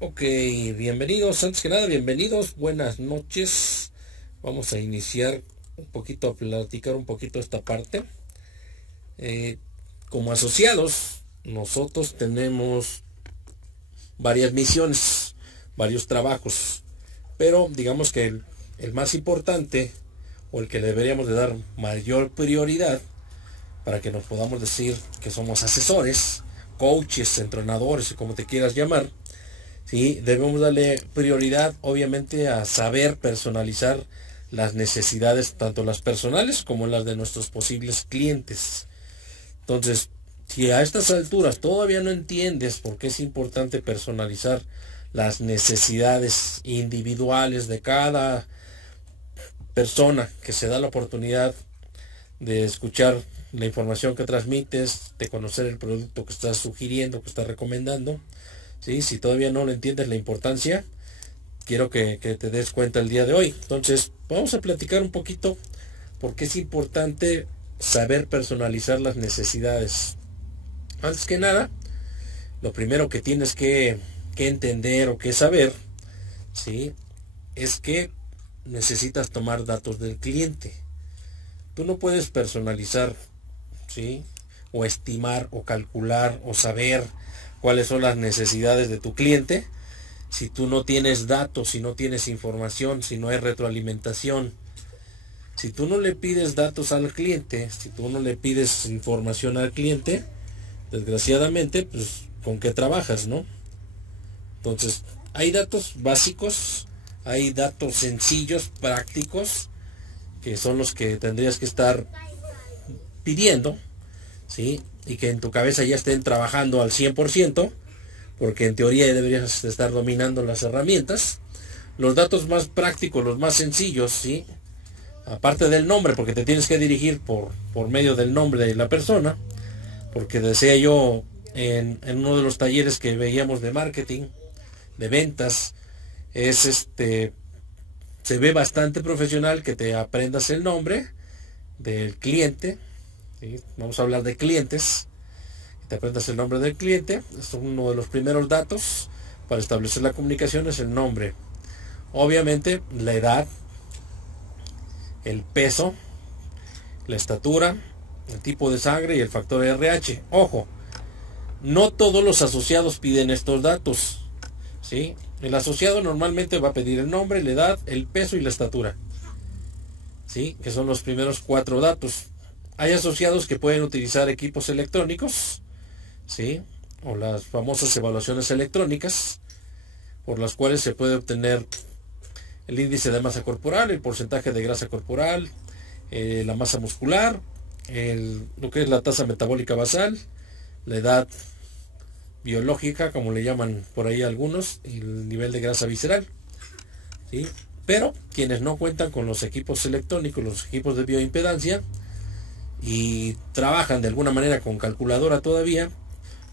Ok, bienvenidos, antes que nada, bienvenidos, buenas noches. Vamos a iniciar un poquito, a platicar un poquito esta parte. Como asociados, nosotros tenemos varias misiones, varios trabajos, pero digamos que el más importante, o el que deberíamos de dar mayor prioridad, para que nos podamos decir que somos asesores, coaches, entrenadores, como te quieras llamar, ¿sí? Debemos darle prioridad, obviamente, a saber personalizar las necesidades, tanto las personales como las de nuestros posibles clientes. Entonces, si a estas alturas todavía no entiendes por qué es importante personalizar las necesidades individuales de cada persona que se da la oportunidad de escuchar la información que transmites, de conocer el producto que estás sugiriendo, que estás recomendando, ¿sí? Si todavía no lo entiendes la importancia, quiero que te des cuenta el día de hoy. Entonces, vamos a platicar un poquito por qué es importante saber personalizar las necesidades. Antes que nada, lo primero que tienes que entender o que saber, ¿sí? Es que necesitas tomar datos del cliente. Tú no puedes personalizar, ¿sí? O estimar o calcular o saber cuáles son las necesidades de tu cliente si tú no tienes datos, si no tienes información, si no hay retroalimentación. Si tú no le pides datos al cliente, si tú no le pides información al cliente, desgraciadamente, pues, ¿con qué trabajas, no? Entonces, hay datos básicos, hay datos sencillos, prácticos, que son los que tendrías que estar pidiendo, ¿sí? Y que en tu cabeza ya estén trabajando al 100%, porque en teoría ya deberías estar dominando las herramientas. Los datos más prácticos, los más sencillos, ¿sí? Aparte del nombre, porque te tienes que dirigir por medio del nombre de la persona, porque decía yo en uno de los talleres que veíamos de marketing, de ventas, se ve bastante profesional que te aprendas el nombre del cliente, ¿sí? Vamos a hablar de clientes, que te aprendas el nombre del cliente. Es uno de los primeros datos para establecer la comunicación, es el nombre. Obviamente la edad, el peso, la estatura, el tipo de sangre y el factor RH. Ojo, no todos los asociados piden estos datos, ¿sí? El asociado normalmente va a pedir el nombre, la edad, el peso y la estatura, ¿sí? Que son los primeros 4 datos. Hay asociados que pueden utilizar equipos electrónicos, ¿sí? O las famosas evaluaciones electrónicas, por las cuales se puede obtener el índice de masa corporal, el porcentaje de grasa corporal, la masa muscular, lo que es la tasa metabólica basal, la edad biológica, como le llaman por ahí algunos, y el nivel de grasa visceral, ¿sí? Pero quienes no cuentan con los equipos electrónicos, los equipos de bioimpedancia, y trabajan de alguna manera con calculadora todavía,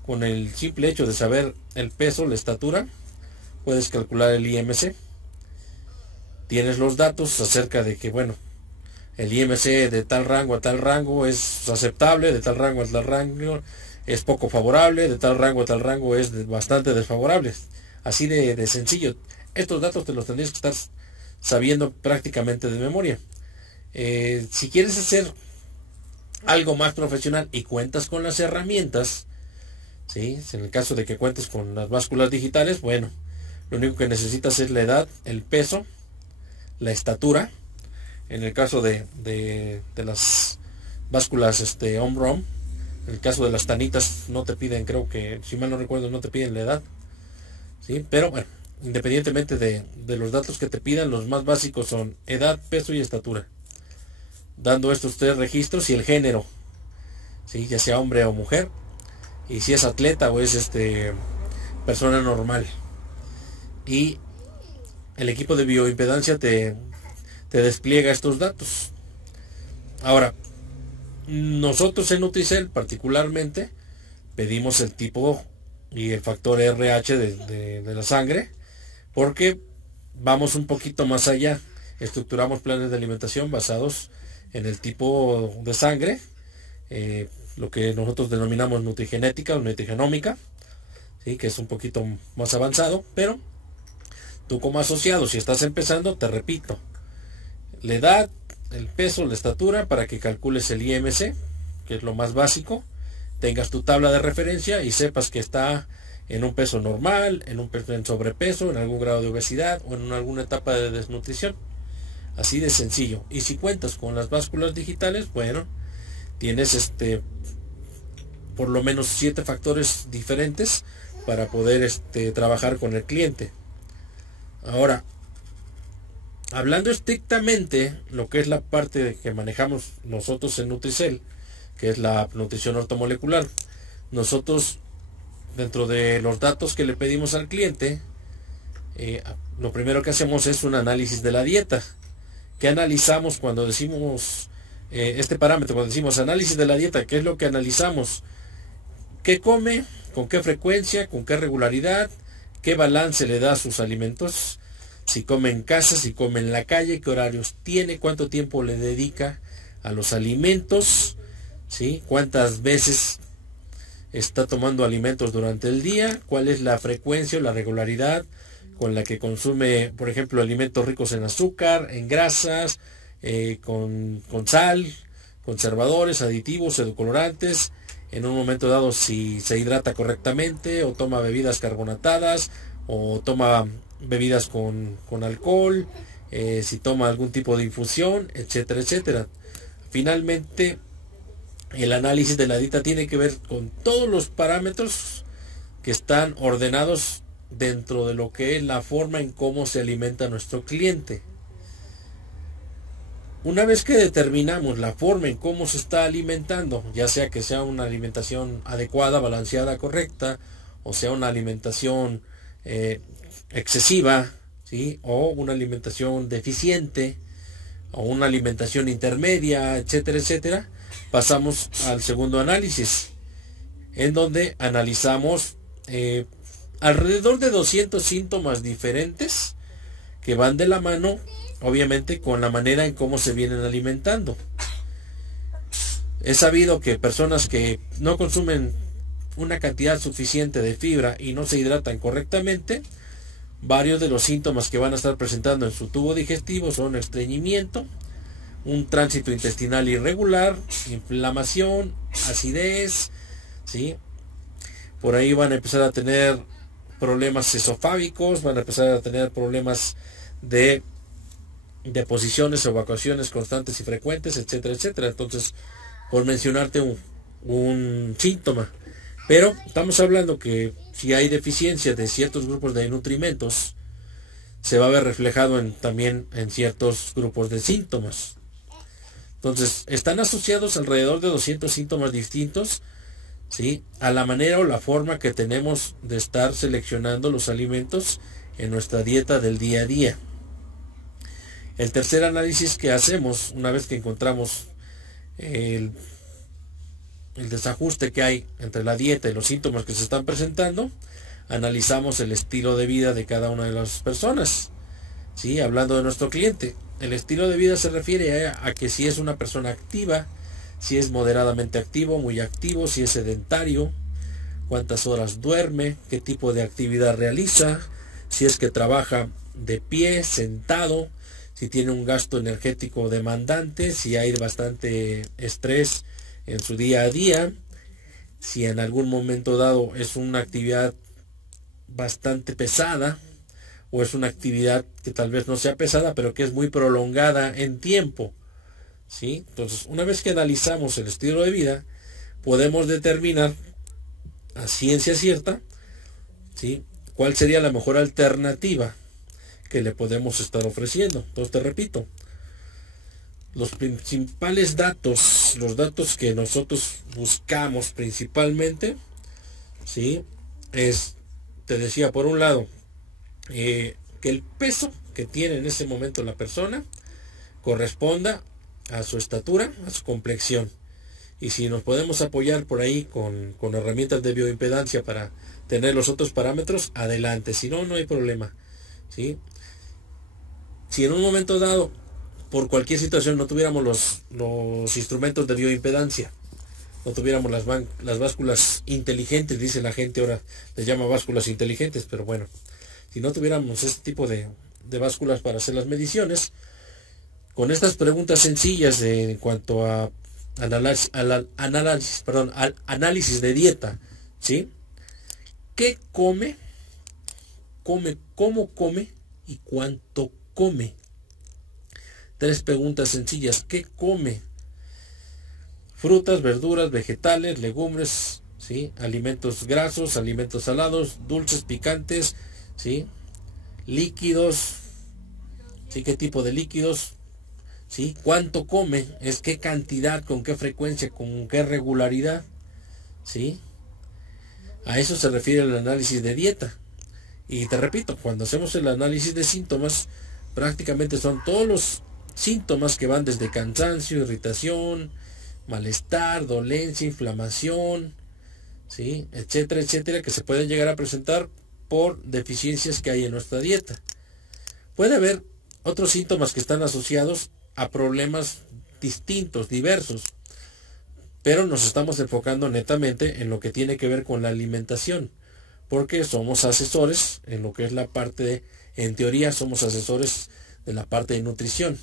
con el simple hecho de saber el peso, la estatura, puedes calcular el IMC. Tienes los datos acerca de que, bueno, el IMC de tal rango a tal rango es aceptable, de tal rango a tal rango es poco favorable, de tal rango a tal rango es bastante desfavorable. Así de sencillo. Estos datos te los tendrías que estar sabiendo prácticamente de memoria. Si quieres hacer algo más profesional y cuentas con las herramientas, ¿sí? En el caso de que cuentes con las básculas digitales, bueno, lo único que necesitas es la edad, el peso, la estatura. En el caso de las básculas Omron, en el caso de las tanitas no te piden, creo que, si mal no recuerdo, no te piden la edad, ¿sí? Pero bueno, independientemente de los datos que te pidan, los más básicos son edad, peso y estatura. Dando estos 3 registros y el género, ¿sí? Ya sea hombre o mujer, y si es atleta o es persona normal. Y el equipo de bioimpedancia te despliega estos datos. Ahora, nosotros en Nutricel particularmente pedimos el tipo y el factor RH de la sangre, porque vamos un poquito más allá. Estructuramos planes de alimentación basados en el tipo de sangre, lo que nosotros denominamos nutrigenética o nutrigenómica, ¿sí? Que es un poquito más avanzado, pero tú como asociado, si estás empezando, te repito, la edad, el peso, la estatura, para que calcules el IMC, que es lo más básico, tengas tu tabla de referencia y sepas que está en un peso normal, en sobrepeso, en algún grado de obesidad o en alguna etapa de desnutrición. Así de sencillo. Y si cuentas con las básculas digitales, bueno, tienes por lo menos 7 factores diferentes para poder trabajar con el cliente. Ahora, hablando estrictamente lo que es la parte que manejamos nosotros en Nutricel, que es la nutrición ortomolecular, nosotros dentro de los datos que le pedimos al cliente, lo primero que hacemos es un análisis de la dieta. ¿Qué analizamos cuando decimos este parámetro? Cuando decimos análisis de la dieta, ¿qué es lo que analizamos? ¿Qué come? ¿Con qué frecuencia? ¿Con qué regularidad? ¿Qué balance le da a sus alimentos? Si come en casa, si come en la calle, ¿qué horarios tiene? ¿Cuánto tiempo le dedica a los alimentos? ¿Sí? ¿Cuántas veces está tomando alimentos durante el día? ¿Cuál es la frecuencia o la regularidad con la que consume, por ejemplo, alimentos ricos en azúcar, en grasas, con sal, conservadores, aditivos, edulcorantes? En un momento dado, si se hidrata correctamente, o toma bebidas carbonatadas, o toma bebidas con alcohol, si toma algún tipo de infusión, etcétera, etcétera. Finalmente, el análisis de la dieta tiene que ver con todos los parámetros que están ordenados dentro de lo que es la forma en cómo se alimenta nuestro cliente. Una vez que determinamos la forma en cómo se está alimentando, ya sea que sea una alimentación adecuada, balanceada, correcta, o sea una alimentación excesiva, ¿sí? O una alimentación deficiente, o una alimentación intermedia, etcétera, etcétera, pasamos al segundo análisis, en donde analizamos alrededor de 200 síntomas diferentes que van de la mano, obviamente, con la manera en cómo se vienen alimentando. Es sabido que personas que no consumen una cantidad suficiente de fibra y no se hidratan correctamente, varios de los síntomas que van a estar presentando en su tubo digestivo son estreñimiento, un tránsito intestinal irregular, inflamación, acidez, ¿sí? Por ahí van a empezar a tener problemas esofágicos, van a empezar a tener problemas de deposiciones o evacuaciones constantes y frecuentes, etcétera, etcétera. Entonces, por mencionarte un síntoma. Pero estamos hablando que si hay deficiencia de ciertos grupos de nutrimentos, se va a ver reflejado también en ciertos grupos de síntomas. Entonces, están asociados alrededor de 200 síntomas distintos, ¿sí? A la manera o la forma que tenemos de estar seleccionando los alimentos en nuestra dieta del día a día. El tercer análisis que hacemos, una vez que encontramos el desajuste que hay entre la dieta y los síntomas que se están presentando, analizamos el estilo de vida de cada una de las personas, ¿sí? Hablando de nuestro cliente, el estilo de vida se refiere a que si es una persona activa, si es moderadamente activo, muy activo, si es sedentario, cuántas horas duerme, qué tipo de actividad realiza, si es que trabaja de pie, sentado, si tiene un gasto energético demandante, si hay bastante estrés en su día a día, si en algún momento dado es una actividad bastante pesada, o es una actividad que tal vez no sea pesada, pero que es muy prolongada en tiempo, ¿sí? Entonces, una vez que analizamos el estilo de vida, podemos determinar a ciencia cierta, ¿sí?, cuál sería la mejor alternativa que le podemos estar ofreciendo. Entonces, te repito, los principales datos, los datos que nosotros buscamos principalmente, ¿sí?, te decía, por un lado, que el peso que tiene en ese momento la persona corresponda a su estatura, a su complexión. Y si nos podemos apoyar por ahí con herramientas de bioimpedancia para tener los otros parámetros, adelante. Si no, no hay problema, ¿sí? Si en un momento dado, por cualquier situación, no tuviéramos los instrumentos de bioimpedancia, no tuviéramos las básculas inteligentes, dice la gente ahora, les llama básculas inteligentes, pero bueno, si no tuviéramos este tipo de básculas para hacer las mediciones, con estas preguntas sencillas en cuanto a al análisis de dieta, ¿sí? ¿Qué come? ¿Cómo come? ¿Y cuánto come? 3 preguntas sencillas. ¿Qué come? Frutas, verduras, vegetales, legumbres, ¿sí? Alimentos grasos, alimentos salados, dulces, picantes, ¿sí? Líquidos, ¿sí? ¿Qué tipo de líquidos? ¿Sí? ¿Cuánto come? Es qué cantidad, con qué frecuencia, con qué regularidad, ¿sí? A eso se refiere el análisis de dieta. Y te repito, cuando hacemos el análisis de síntomas, prácticamente son todos los síntomas que van desde cansancio, irritación, malestar, dolencia, inflamación, ¿sí? Etcétera, etcétera, que se pueden llegar a presentar por deficiencias que hay en nuestra dieta. Puede haber otros síntomas que están asociados a problemas distintos, diversos, pero nos estamos enfocando netamente en lo que tiene que ver con la alimentación, porque somos asesores en lo que es la parte en teoría somos asesores de la parte de nutrición,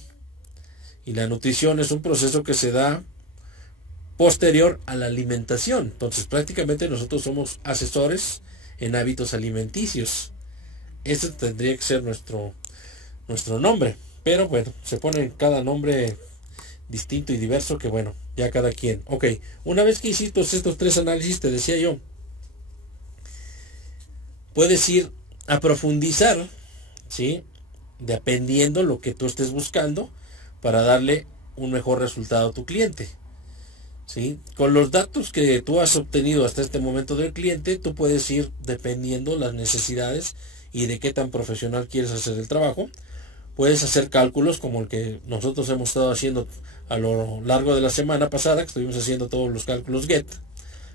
y la nutrición es un proceso que se da posterior a la alimentación. Entonces prácticamente nosotros somos asesores en hábitos alimenticios. Ese tendría que ser nuestro nombre, pero bueno, se pone cada nombre distinto y diverso, que bueno, ya cada quien. Ok, una vez que hiciste estos 3 análisis, te decía yo, puedes ir a profundizar, ¿sí? Dependiendo lo que tú estés buscando para darle un mejor resultado a tu cliente, ¿sí? Con los datos que tú has obtenido hasta este momento del cliente, tú puedes ir dependiendo las necesidades y de qué tan profesional quieres hacer el trabajo. Puedes hacer cálculos como el que nosotros hemos estado haciendo a lo largo de la semana pasada, que estuvimos haciendo todos los cálculos GET,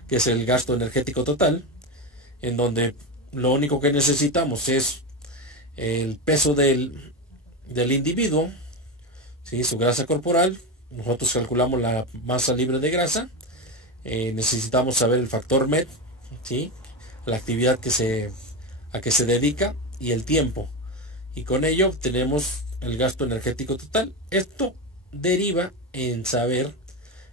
que es el gasto energético total, en donde lo único que necesitamos es el peso del individuo, ¿sí? Su grasa corporal. Nosotros calculamos la masa libre de grasa. Necesitamos saber el factor MET, ¿sí? La actividad a que se dedica y el tiempo. Y con ello obtenemos el gasto energético total. Esto deriva en saber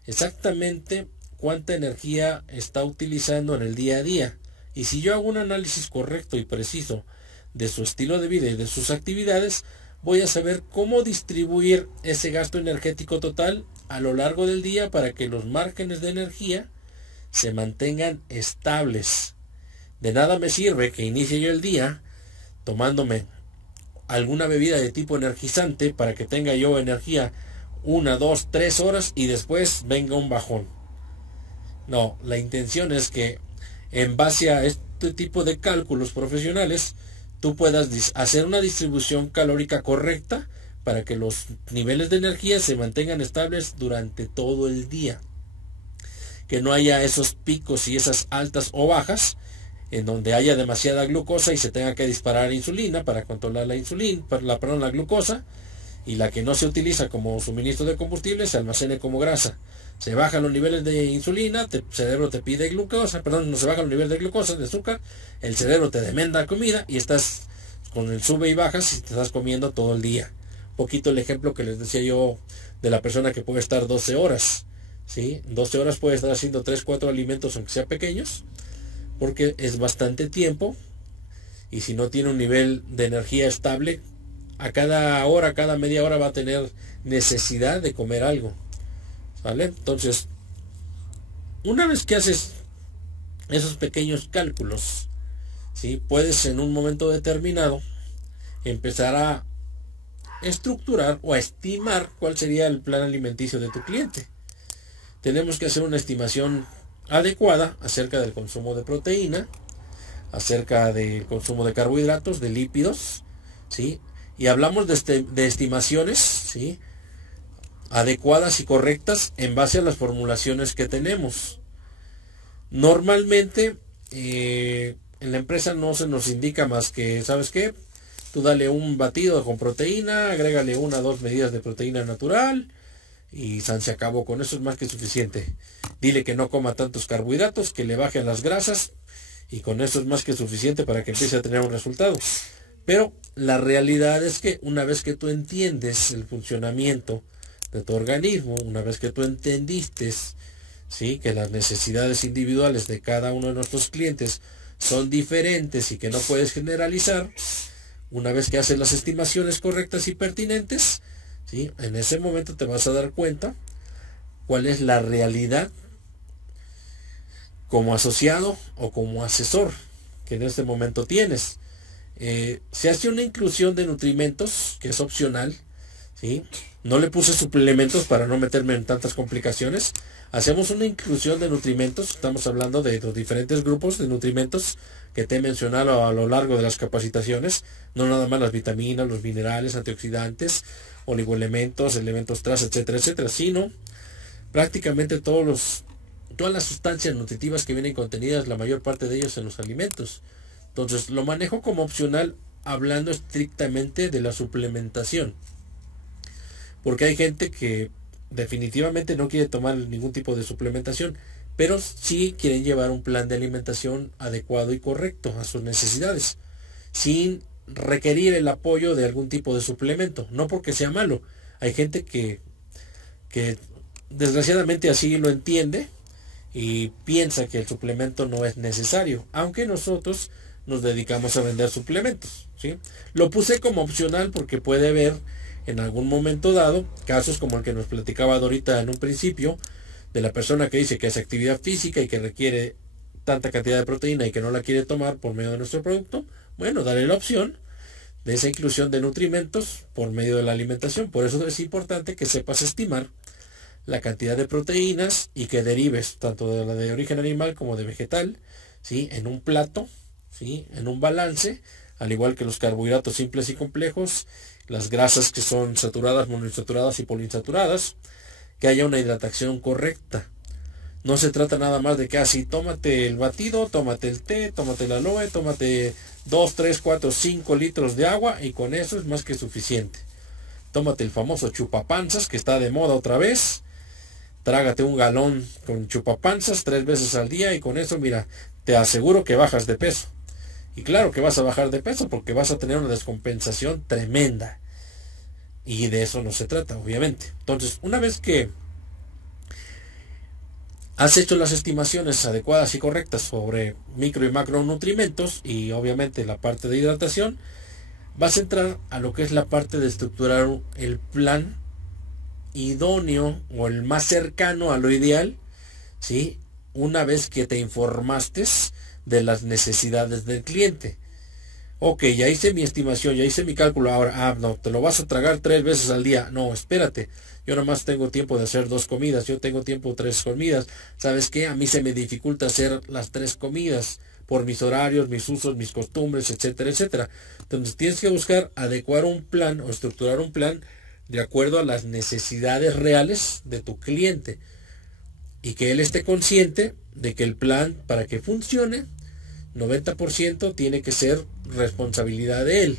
exactamente cuánta energía está utilizando en el día a día. Y si yo hago un análisis correcto y preciso de su estilo de vida y de sus actividades, voy a saber cómo distribuir ese gasto energético total a lo largo del día para que los márgenes de energía se mantengan estables. De nada me sirve que inicie yo el día tomándome alguna bebida de tipo energizante para que tenga yo energía 1, 2, 3 horas y después venga un bajón. No, la intención es que en base a este tipo de cálculos profesionales tú puedas hacer una distribución calórica correcta para que los niveles de energía se mantengan estables durante todo el día, que no haya esos picos y esas altas o bajas en donde haya demasiada glucosa y se tenga que disparar insulina para controlar la glucosa, y la que no se utiliza como suministro de combustible se almacene como grasa. Se bajan los niveles de insulina, el cerebro te pide glucosa, no se baja los niveles de glucosa, de azúcar, el cerebro te demanda comida y estás con el sube y bajas y te estás comiendo todo el día. Poquito el ejemplo que les decía yo de la persona que puede estar 12 horas, ¿sí? 12 horas puede estar haciendo 3, 4 alimentos aunque sean pequeños, porque es bastante tiempo, y si no tiene un nivel de energía estable, a cada hora, cada media hora va a tener necesidad de comer algo, ¿vale? Entonces, una vez que haces esos pequeños cálculos, ¿sí? Puedes en un momento determinado empezar a estructurar o a estimar cuál sería el plan alimenticio de tu cliente. Tenemos que hacer una estimación adecuada acerca del consumo de proteína, acerca del consumo de carbohidratos, de lípidos, ¿sí? Y hablamos de estimaciones, ¿sí? Adecuadas y correctas en base a las formulaciones que tenemos. Normalmente en la empresa no se nos indica más que, ¿sabes qué? Tú dale un batido con proteína, agrégale 1 o 2 medidas de proteína natural y se acabó. Con eso es más que suficiente. Dile que no coma tantos carbohidratos, que le baje a las grasas, y con eso es más que suficiente para que empiece a tener un resultado. Pero la realidad es que una vez que tú entiendes el funcionamiento de tu organismo, una vez que tú entendiste, ¿sí?, que las necesidades individuales de cada uno de nuestros clientes son diferentes y que no puedes generalizar, una vez que haces las estimaciones correctas y pertinentes, ¿sí?, en ese momento te vas a dar cuenta cuál es la realidad como asociado o como asesor que en este momento tienes. Se hace una inclusión de nutrimentos que es opcional, ¿sí? No le puse suplementos para no meterme en tantas complicaciones. Hacemos una inclusión de nutrimentos. Estamos hablando de los diferentes grupos de nutrimentos que te he mencionado a lo largo de las capacitaciones. No nada más las vitaminas, los minerales, antioxidantes, oligoelementos, elementos traza, etcétera, etcétera, sino prácticamente todas las sustancias nutritivas que vienen contenidas, la mayor parte de ellos en los alimentos. Entonces lo manejo como opcional, hablando estrictamente de la suplementación, porque hay gente que definitivamente no quiere tomar ningún tipo de suplementación, pero sí quieren llevar un plan de alimentación adecuado y correcto a sus necesidades, sin requerir el apoyo de algún tipo de suplemento. No porque sea malo, hay gente que desgraciadamente así lo entiende y piensa que el suplemento no es necesario, aunque nosotros nos dedicamos a vender suplementos, ¿sí? Lo puse como opcional porque puede haber en algún momento dado casos como el que nos platicaba Dorita en un principio, de la persona que dice que hace actividad física y que requiere tanta cantidad de proteína y que no la quiere tomar por medio de nuestro producto. Bueno, darle la opción de esa inclusión de nutrimentos por medio de la alimentación. Por eso es importante que sepas estimar la cantidad de proteínas y que derives tanto de la de origen animal como de vegetal, ¿sí?, en un plato, ¿sí?, en un balance, al igual que los carbohidratos simples y complejos, las grasas que son saturadas, monoinsaturadas y poliinsaturadas, que haya una hidratación correcta. No se trata nada más de que así, tómate el batido, tómate el té, tómate el aloe, tómate 2, 3, 4, 5 litros de agua y con eso es más que suficiente. Tómate el famoso chupapanzas que está de moda otra vez. Trágate un galón con chupapanzas 3 veces al día y con eso, mira, te aseguro que bajas de peso. Y claro que vas a bajar de peso porque vas a tener una descompensación tremenda. Y de eso no se trata, obviamente. Entonces, una vez que has hecho las estimaciones adecuadas y correctas sobre micro y macronutrimentos y obviamente la parte de hidratación, vas a entrar a lo que es la parte de estructurar el plan idóneo o el más cercano a lo ideal, ¿sí?, una vez que te informaste de las necesidades del cliente. Ok, ya hice mi estimación, ya hice mi cálculo, ahora, no, te lo vas a tragar 3 veces al día. No, espérate, yo nomás tengo tiempo de hacer 2 comidas, yo tengo tiempo de 3 comidas. ¿Sabes qué? A mí se me dificulta hacer las 3 comidas por mis horarios, mis usos, mis costumbres, etcétera, etcétera. Entonces tienes que buscar adecuar un plan o estructurar un plan de acuerdo a las necesidades reales de tu cliente y que él esté consciente de que el plan, para que funcione, 90% tiene que ser responsabilidad de él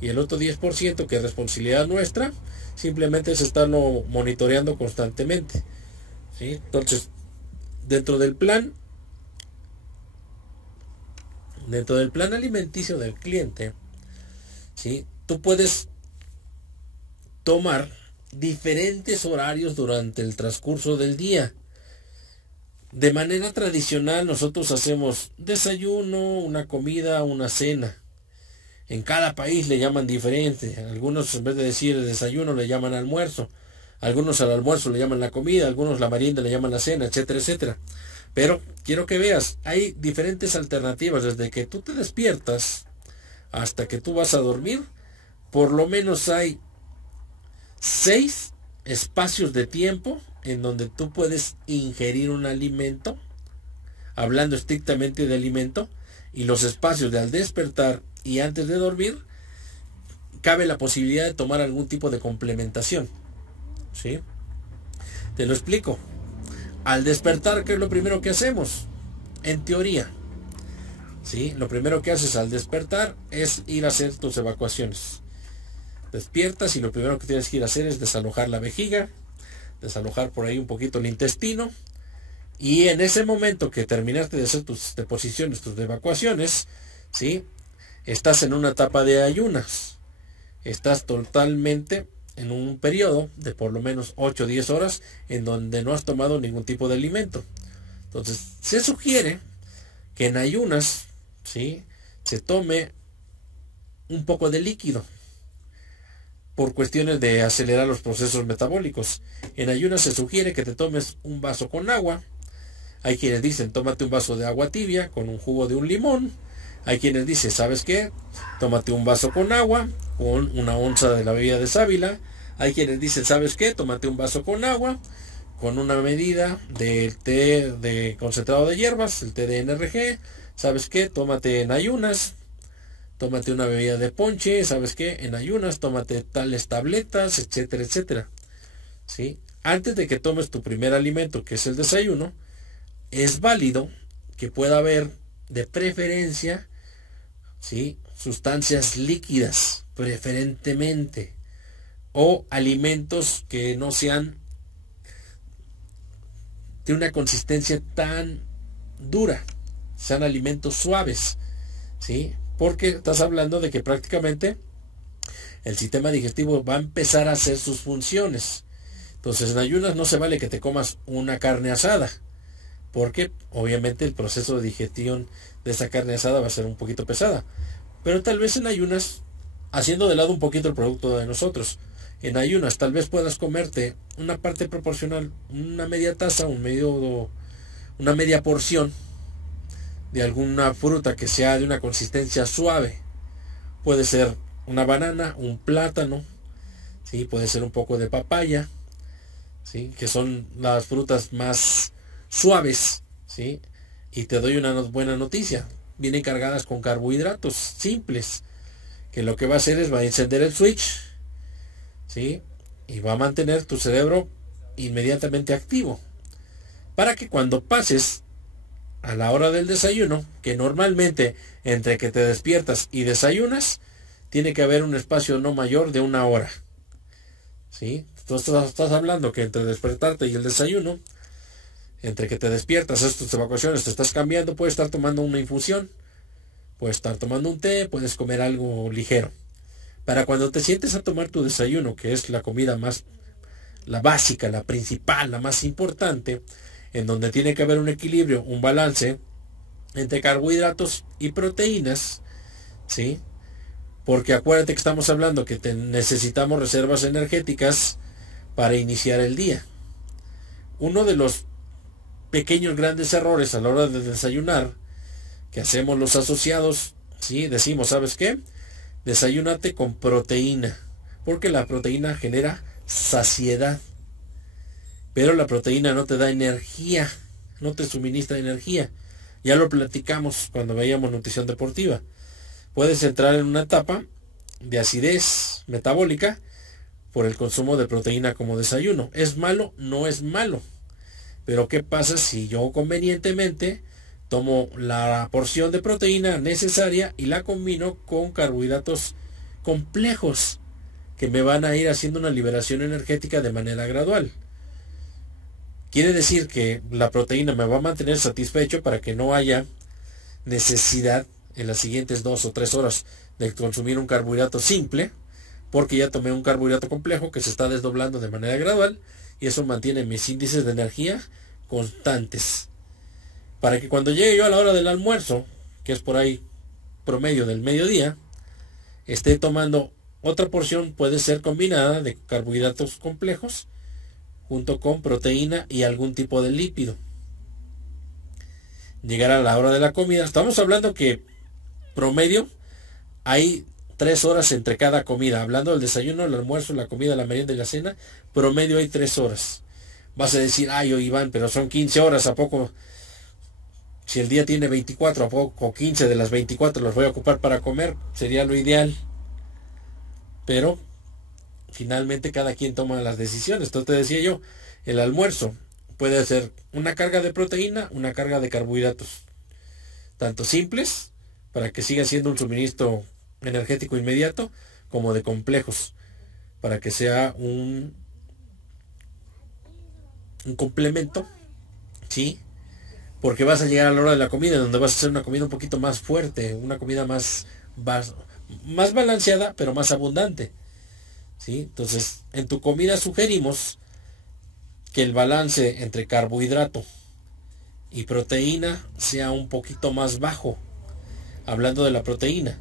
y el otro 10% que es responsabilidad nuestra, simplemente es estarlo monitoreando constantemente, ¿sí? Entonces, dentro del plan alimenticio del cliente, ¿sí?, tú puedes tomar diferentes horarios durante el transcurso del día. De manera tradicional nosotros hacemos desayuno, una comida, una cena. En cada país le llaman diferente. Algunos en vez de decir desayuno le llaman almuerzo. Algunos al almuerzo le llaman la comida, algunos la merienda le llaman la cena, etcétera, etcétera. Pero quiero que veas, hay diferentes alternativas desde que tú te despiertas hasta que tú vas a dormir. Por lo menos hay 6 espacios de tiempo en donde tú puedes ingerir un alimento, hablando estrictamente de alimento, y los espacios de al despertar y antes de dormir, cabe la posibilidad de tomar algún tipo de complementación, ¿sí? Te lo explico. Al despertar, ¿qué es lo primero que hacemos? En teoría, ¿sí?, lo primero que haces al despertar es ir a hacer tus evacuaciones. Despiertas y lo primero que tienes que ir a hacer es desalojar la vejiga, desalojar por ahí un poquito el intestino. Y en ese momento que terminaste de hacer tus deposiciones, tus evacuaciones, ¿sí? Estás en una etapa de ayunas. Estás totalmente en un periodo de por lo menos 8 o 10 horas en donde no has tomado ningún tipo de alimento. Entonces, se sugiere que en ayunas, ¿sí?, se tome un poco de líquido por cuestiones de acelerar los procesos metabólicos. En ayunas se sugiere que te tomes un vaso con agua. Hay quienes dicen, tómate un vaso de agua tibia con un jugo de un limón. Hay quienes dicen, ¿sabes qué? Tómate un vaso con agua con una onza de la bebida de sábila. Hay quienes dicen, ¿sabes qué? Tómate un vaso con agua con una medida del té de concentrado de hierbas, el té de NRG. ¿Sabes qué? Tómate en ayunas. Tómate una bebida de ponche. ¿Sabes qué? En ayunas, tómate tales tabletas, etcétera, etcétera. ¿Sí? Antes de que tomes tu primer alimento, que es el desayuno, es válido que pueda haber de preferencia, ¿sí?, sustancias líquidas, preferentemente, o alimentos que no sean de una consistencia tan dura, sean alimentos suaves, ¿sí? Porque estás hablando de que prácticamente el sistema digestivo va a empezar a hacer sus funciones. Entonces, en ayunas no se vale que te comas una carne asada, porque obviamente el proceso de digestión de esa carne asada va a ser un poquito pesada. Pero tal vez en ayunas, haciendo de lado un poquito el producto de nosotros, en ayunas tal vez puedas comerte una parte proporcional, una media taza, una media porción de alguna fruta que sea de una consistencia suave. Puede ser una banana, un plátano, ¿sí? Puede ser un poco de papaya, ¿sí?, que son las frutas más suaves, ¿sí? Y te doy una buena noticia: vienen cargadas con carbohidratos simples, que lo que va a hacer es va a encender el switch, ¿sí?, y va a mantener tu cerebro inmediatamente activo, para que cuando pases a la hora del desayuno, que normalmente entre que te despiertas y desayunas tiene que haber un espacio no mayor de 1 hora, ¿sí? Entonces estás hablando que entre despertarte y el desayuno, entre que te despiertas, haces tus evacuaciones, te estás cambiando, puedes estar tomando una infusión, puedes estar tomando un té, puedes comer algo ligero. Para cuando te sientes a tomar tu desayuno, que es la comida más, la básica, la principal, la más importante, en donde tiene que haber un equilibrio, un balance entre carbohidratos y proteínas, ¿sí? Porque acuérdate que estamos hablando que necesitamos reservas energéticas para iniciar el día. Uno de los pequeños grandes errores a la hora de desayunar que hacemos los asociados, ¿sí? Decimos, ¿sabes qué? Desayúnate con proteína, porque la proteína genera saciedad, pero la proteína no te da energía, no te suministra energía. Ya lo platicamos cuando veíamos nutrición deportiva. Puedes entrar en una etapa de acidez metabólica por el consumo de proteína como desayuno. ¿Es malo? No es malo. Pero ¿qué pasa si yo convenientemente tomo la porción de proteína necesaria y la combino con carbohidratos complejos que me van a ir haciendo una liberación energética de manera gradual? Quiere decir que la proteína me va a mantener satisfecho para que no haya necesidad en las siguientes 2 o 3 horas de consumir un carbohidrato simple, porque ya tomé un carbohidrato complejo que se está desdoblando de manera gradual, y eso mantiene mis índices de energía constantes. Para que cuando llegue yo a la hora del almuerzo, que es por ahí promedio del mediodía, esté tomando otra porción, puede ser combinada, de carbohidratos complejos junto con proteína y algún tipo de lípido. Llegar a la hora de la comida, estamos hablando que promedio hay 3 horas entre cada comida. Hablando del desayuno, el almuerzo, la comida, la merienda y la cena, promedio hay 3 horas. Vas a decir, ay, Iván, pero son 15 horas, ¿a poco? Si el día tiene 24, ¿a poco 15 de las 24 los voy a ocupar para comer? Sería lo ideal. Pero finalmente cada quien toma las decisiones. Entonces te decía yo, el almuerzo puede ser una carga de proteína, una carga de carbohidratos, tanto simples, para que siga siendo un suministro energético inmediato, como de complejos, para que sea un complemento, ¿sí? Porque vas a llegar a la hora de la comida, donde vas a hacer una comida un poquito más fuerte, una comida más balanceada, pero más abundante, ¿sí? Entonces, en tu comida sugerimos que el balance entre carbohidrato y proteína sea un poquito más bajo, hablando de la proteína,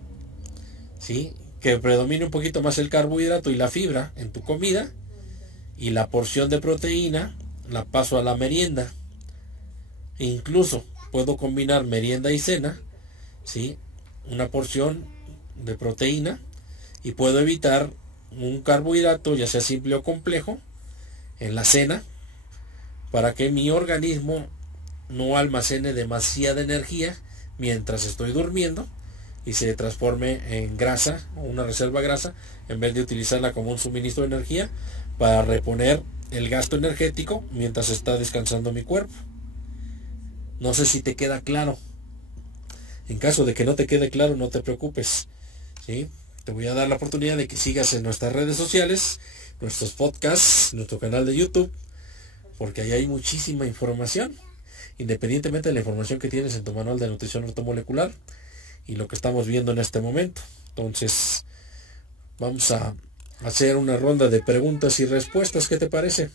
¿sí? Que predomine un poquito más el carbohidrato y la fibra en tu comida, y la porción de proteína la paso a la merienda. E incluso puedo combinar merienda y cena, ¿sí? Una porción de proteína, y puedo evitar un carbohidrato, ya sea simple o complejo, en la cena, para que mi organismo no almacene demasiada energía mientras estoy durmiendo y se transforme en grasa o una reserva grasa, en vez de utilizarla como un suministro de energía para reponer el gasto energético mientras está descansando mi cuerpo. No sé si te queda claro. En caso de que no te quede claro, no te preocupes, ¿sí? Te voy a dar la oportunidad de que sigas en nuestras redes sociales, nuestros podcasts, nuestro canal de YouTube, porque ahí hay muchísima información, independientemente de la información que tienes en tu manual de nutrición ortomolecular y lo que estamos viendo en este momento. Entonces, vamos a hacer una ronda de preguntas y respuestas. ¿Qué te parece?